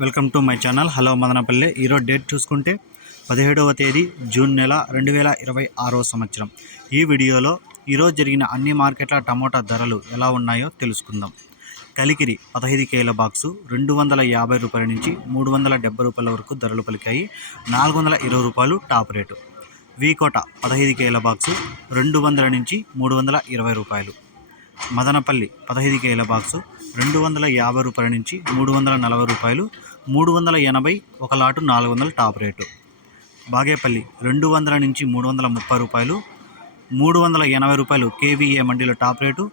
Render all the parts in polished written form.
Welcome to my channel. Hello Madanapalle. ఈరోజు date చూసుకుంటే 17వ తేదీ జూన్ నెల 2026 సంవత్సరం. ఈ వీడియోలో ఈరోజు జరిగిన అన్ని మార్కెట్ల టమోటా ధరలు ఎలా ఉన్నాయో తెలుసుకుందాం. కలికిరి 15 కేల బాక్సు 250 రూపాయల నుంచి 370 రూపాయల వరకు ధరలు పలికాయి. 420 రూపాయలు టాప్ రేటు. వీకోట 15 కేల బాక్సు 200 నుంచి 320 రూపాయలు. మదనపల్లి 15 కేల బాక్సు 250 రూపాయల నుంచి 340 రూపాయలు. 380 ఒక లాటు 400 టాప్ రేటు. బాగేపల్లి 200 నుంచి 330 రూపాయలు. 380 రూపాయలు కేవీఏ మండీలో టాప్ రేటు.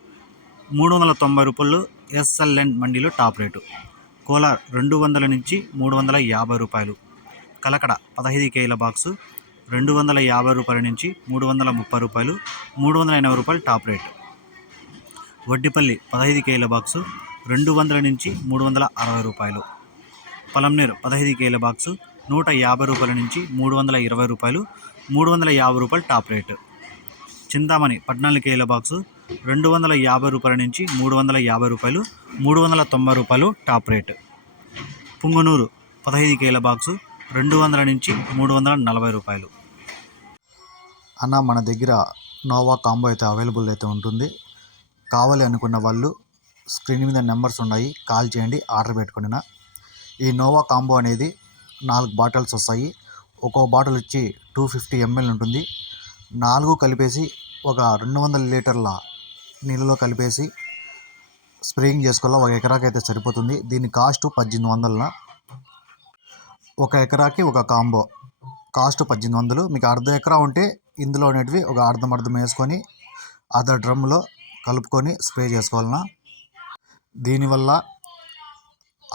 390 రూపాయలు ఎస్ఎల్ఎన్ మండీలో టాప్ రేటు. కోలార్ 200 నుంచి 350 రూపాయలు. కలకడ 15 కేల బాక్సు 250 రూపాయల నుంచి 330 రూపాయలు. 380 రూపాయలు టాప్ రేటు. వడ్డిపల్లి 15 కేల బాక్సు 200 నుంచి 360 రూపాయలు. పలంనేరు 15 కేల బాక్సు 150 రూపాయల నుంచి 320 రూపాయలు. 350 రూపాయలు టాప్ రేటు. చింతామణి 14 కేల బాక్సు 250 రూపాయల నుంచి 350 రూపాయలు. 390 రూపాయలు టాప్ రేటు. పుంగనూరు 15 కేల బాక్సు 200 నుంచి 340 రూపాయలు. అన్న మన దగ్గర నోవా కాంబో అయితే అవైలబుల్ అయితే ఉంటుంది. కావాలి అనుకున్న వాళ్ళు స్క్రీన్ మీద నెంబర్స్ ఉన్నాయి, కాల్ చేయండి, ఆర్డర్ పెట్టుకున్న. ఈ నోవా కాంబో అనేది 4 బాటిల్స్ వస్తాయి. ఒక్కో బాటిల్ వచ్చి 250 ml ఉంటుంది. 4 కలిపేసి ఒక 200 లీటర్ల నీళ్ళలో కలిపేసి స్ప్రేయింగ్ చేసుకోవాలి. 1 ఎకరాకి అయితే సరిపోతుంది. దీని కాస్ట్ 1800. 1 ఎకరాకి ఒక కాంబో కాస్ట్ 1800. మీకు అర్ధ ఎకరా ఉంటే ఇందులో అనేటివి ఒక అర్ధం వేసుకొని అర్ధ డ్రమ్లో కలుపుకొని స్ప్రే చేసుకోవాలన్నా. దీనివల్ల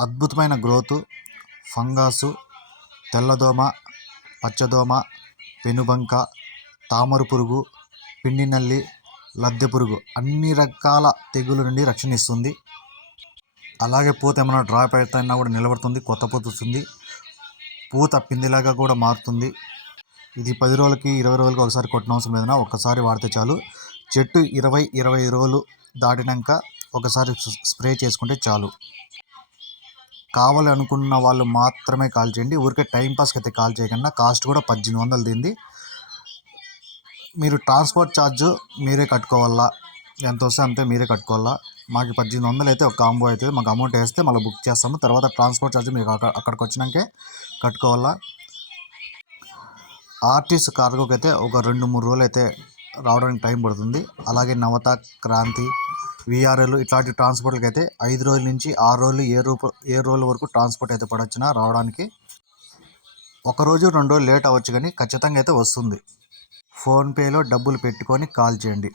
అద్భుతమైన గ్రోతు, ఫంగసు, తెల్లదోమ, పచ్చదోమ, పెనుబంక, తామర పురుగు, పిండి నల్లి, లద్దె పురుగు అన్ని రకాల తెగుల నుండి రక్షణ ఇస్తుంది. అలాగే పూత ఏమైనా డ్రాప్ అవుతున్నా కూడా నిలబడుతుంది, కొత్త పూత వస్తుంది, పూత పిందిలాగా కూడా మారుతుంది. ఇది 10 రోజులకి 20 రోజులకి ఒకసారి కొట్టిన అవసరం లేదన్నా, ఒక్కసారి వాడితే చాలు. చెట్టు 20 రోజులు దాటినాక ఒకసారి స్ప్రే చేసుకుంటే చాలు. కావాలి అనుకున్న వాళ్ళు మాత్రమే కాల్ చేయండి. ఊరికే టైంపాస్కి అయితే కాల్ చేయకుండా. కాస్ట్ కూడా 1800 దీంది. మీరు ట్రాన్స్పోర్ట్ ఛార్జ్ మీరే కట్టుకోవాలా, ఎంత వస్తే అంతే మీరే కట్టుకోవాలా. మాకు 1800 అయితే ఒక కాంబో అవుతుంది. మాకు అమౌంట్ వేస్తే మళ్ళీ బుక్ చేస్తాము. తర్వాత ట్రాన్స్పోర్ట్ ఛార్జ్ మీకు అక్కడికి వచ్చినాకే కట్టుకోవాలా. ఆర్టీసీ కార్గోకి అయితే ఒక 2-3 రోజులు అయితే రావడానికి టైం పడుతుంది. అలాగే నవత, క్రాంతి, విఆర్ఎల్ ఇట్లాంటి ట్రాన్స్పోర్ట్లకి అయితే 5 రోజుల నుంచి 6 రోజులు 7 రోజుల వరకు ట్రాన్స్పోర్ట్ అయితే పడొచ్చున రావడానికి. 1 రోజు 2 రోజులు లేట్ అవ్వచ్చు, కానీ ఖచ్చితంగా అయితే వస్తుంది. ఫోన్పేలో డబ్బులు పెట్టుకొని కాల్ చేయండి.